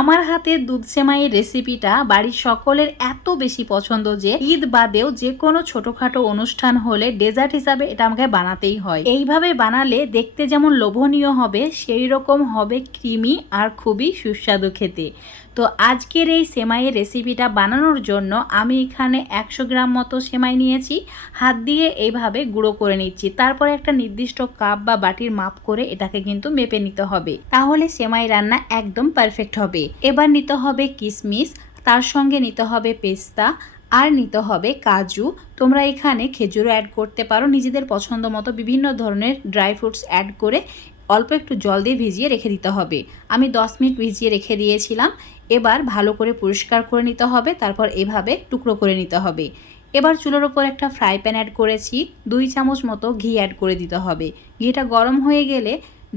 আমার হাতে দুধ সেমাইয়ের রেসিপিটা বাড়ির সকলের এত বেশি পছন্দ যে ঈদ বাদেও যে কোনো ছোটখাটো অনুষ্ঠান হলে ডেজার্ট হিসাবে এটা আমাকে বানাতেই হয়। এইভাবে বানালে দেখতে যেমন লোভনীয় হবে, সেই রকম হবে ক্রিমি আর খুবই সুস্বাদু খেতে। তো আজকের এই সেমাইয়ের রেসিপিটা বানানোর জন্য আমি এখানে একশো গ্রাম মতো সেমাই নিয়েছি। হাত দিয়ে এইভাবে গুঁড়ো করে নিচ্ছি। তারপরে একটা নির্দিষ্ট কাপ বা বাটির মাপ করে এটাকে কিন্তু মেপে নিতে হবে। তাহলে সেমাই রান্না একদম পারফেক্ট হবে। এবার নিতে হবে কিশমিশ তার সঙ্গে নিতে হবে পেস্তা, আর নিতে হবে কাজু। তোমরা এখানে খেজুরও অ্যাড করতে পারো, নিজেদের পছন্দ মতো বিভিন্ন ধরনের ড্রাই ফ্রুটস অ্যাড করে অল্প একটু জল দিয়ে ভিজিয়ে রেখে দিতে হবে। আমি দশ মিনিট ভিজিয়ে রেখে দিয়েছিলাম, এবার ভালো করে পরিষ্কার করে নিতে হবে, তারপর এভাবে টুকরো করে নিতে হবে। এবার চুলোর ওপর একটা ফ্রাই প্যান অ্যাড করেছি, দুই চামচ মতো ঘি অ্যাড করে দিতে হবে। ঘিটা গরম হয়ে গেলে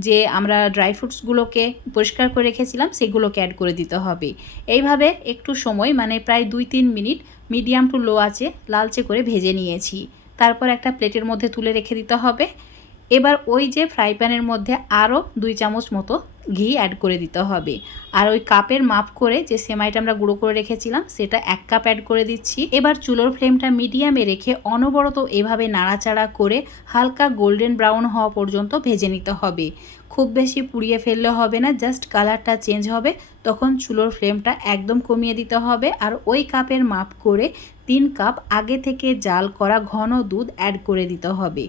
যে আমরা ড্রাই ফ্রুটসগুলোকে পরিষ্কার করে রেখেছিলাম, সেগুলোকে অ্যাড করে দিতে হবে। এইভাবে একটু সময় মানে প্রায় দুই তিন মিনিট মিডিয়াম টু লো আছে লালচে করে ভেজে নিয়েছি। তারপর একটা প্লেটের মধ্যে তুলে রেখে দিতে হবে। এবার ওই যে ফ্রাই প্যানের মধ্যে আরও দুই চামচ মতো ঘি অ্যাড করে দিতে হবে। আর ওই কাপের মাপ করে যে সেমাইটা আমরা গুঁড়ো করে রেখেছিলাম, সেটা এক কাপ অ্যাড করে দিচ্ছি। এবার চুলোর ফ্লেমটা মিডিয়ামে রেখে অনবরত এভাবে নাড়াচাড়া করে হালকা গোল্ডেন ব্রাউন হওয়া পর্যন্ত ভেজে নিতে হবে। খুব বেশি পুড়িয়ে ফেললে হবে না জাস্ট কালারটা চেঞ্জ হবে, তখন চুলোর ফ্লেমটা একদম কমিয়ে দিতে হবে। আর ওই কাপের মাপ করে তিন কাপ আগে থেকে জাল করা ঘন দুধ অ্যাড করে দিতে হবে।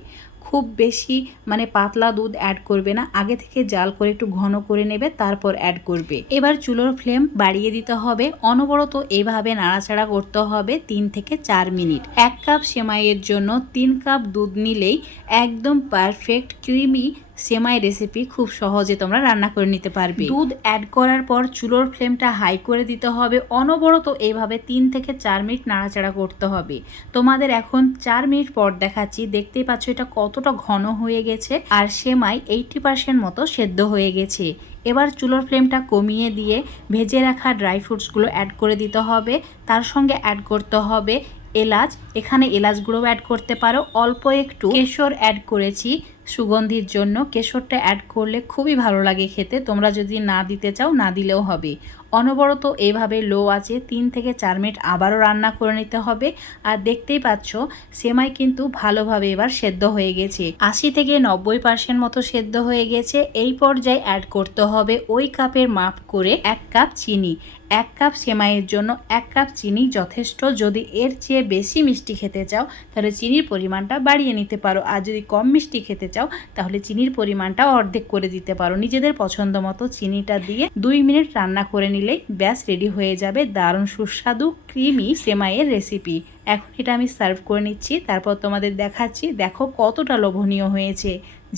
খুব বেশি মানে পাতলা দুধ অ্যাড করবে না। আগে থেকে জাল করে একটু ঘন করে নেবে, তারপর অ্যাড করবে। এবার চুলোর ফ্লেম বাড়িয়ে দিতে হবে। অনবরত এভাবে নাড়াচাড়া করতে হবে তিন থেকে চার মিনিট। এক কাপ সেমাইয়ের জন্য তিন কাপ দুধ নিলেই একদম পারফেক্ট ক্রিমি সেমাই রেসিপি খুব সহজে তোমরা রান্না করে নিতে পারবে। দুধ অ্যাড করার পর চুলোর ফ্লেমটা হাই করে দিতে হবে। অনবরত এইভাবে তিন থেকে চার মিনিট নাড়াচাড়া করতে হবে। তোমাদের এখন চার মিনিট পর দেখাচ্ছি। দেখতেই পাচ্ছ এটা কতটা ঘন হয়ে গেছে আর সেমাই এইটি পার্সেন্ট মতো সেদ্ধ হয়ে গেছে। এবার চুলোর ফ্লেমটা কমিয়ে দিয়ে ভেজে রাখা ড্রাই ফ্রুটসগুলো অ্যাড করে দিতে হবে। তার সঙ্গে অ্যাড করতে হবে এলাচ। এখানে এলাচগুলো অ্যাড করতে পারো। অল্প একটু কেশর অ্যাড করেছি। সুগন্ধির জন্য কেশরটা অ্যাড করলে খুবই ভালো লাগে খেতে। তোমরা যদি না দিতে চাও, না দিলেও হবে। অনবরত এইভাবে লো আছে, তিন থেকে চার মিনিট আবারও রান্না করে নিতে হবে। আর দেখতেই পাচ্ছ, সেমাই কিন্তু ভালোভাবে এবার সেদ্ধ হয়ে গেছে। আশি থেকে নব্বই পার্সেন্ট মতো সেদ্ধ হয়ে গেছে। এই পর্যায়ে অ্যাড করতে হবে ওই কাপের মাপ করে এক কাপ চিনি। এক কাপ সেমাইয়ের জন্য এক কাপ চিনি যথেষ্ট। যদি এর চেয়ে বেশি মিষ্টি খেতে চাও, তাহলে চিনির পরিমাণটা বাড়িয়ে নিতে পারো। আর যদি কম মিষ্টি খেতে চাও, তাহলে চিনির পরিমাণটা অর্ধেক করে দিতে পারো। নিজেদের পছন্দ মতো চিনিটা দিয়ে দুই মিনিট রান্না করে নিলেই ব্যাস রেডি হয়ে যাবে দারুণ সুস্বাদু ক্রিমি সেমাইয়ের রেসিপি এখন এটা আমি সার্ভ করে নিচ্ছি, তারপর তোমাদের দেখাচ্ছি, দেখো কতটা লোভনীয় হয়েছে।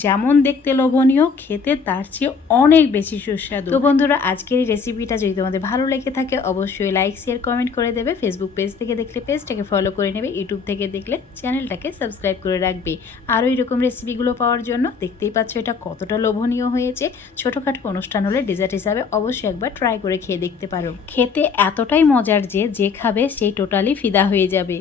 যেমন দেখতে লোভনীয়, খেতে তার চেয়ে অনেক বেশি সুস্বাদু। তো বন্ধুরা, আজকের এই রেসিপিটা যদি তোমাদের ভালো লেগে থাকে, অবশ্যই লাইক শেয়ার কমেন্ট করে দেবে। ফেসবুক পেজ থেকে দেখলে পেজটাকে ফলো করে নেবে ইউটিউব থেকে দেখলে চ্যানেলটাকে সাবস্ক্রাইব করে রাখবে। আরও এরকম রেসিপিগুলো পাওয়ার জন্য দেখতেই পাচ্ছ এটা কতটা লোভনীয় হয়েছে। ছোটোখাটো অনুষ্ঠান হলে ডেজার্ট হিসাবে অবশ্যই একবার ট্রাই করে খেয়ে দেখতে পারো। খেতে এতটাই মজার যে যে খাবে সেই টোটালি ফিদা হয়ে যাবে।